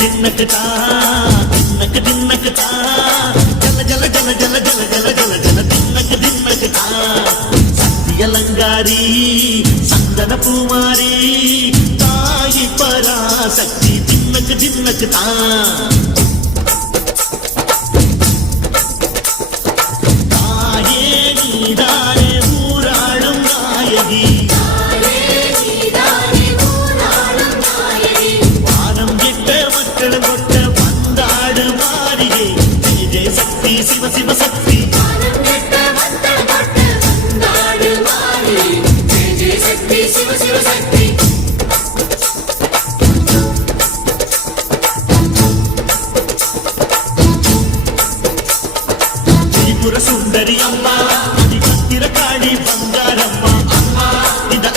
దిన్నకతా దిన్నక దిన్నకతా జల జల జల జల జల జల జల జల దిన్నక దిన్నకతా సత్యలంగారి సందన పూమారి తాయి పరాశక్తి దిన్నక దిన్నకతా மகளம் கொட்ட வந்தாடு மாறியே. காடி வந்த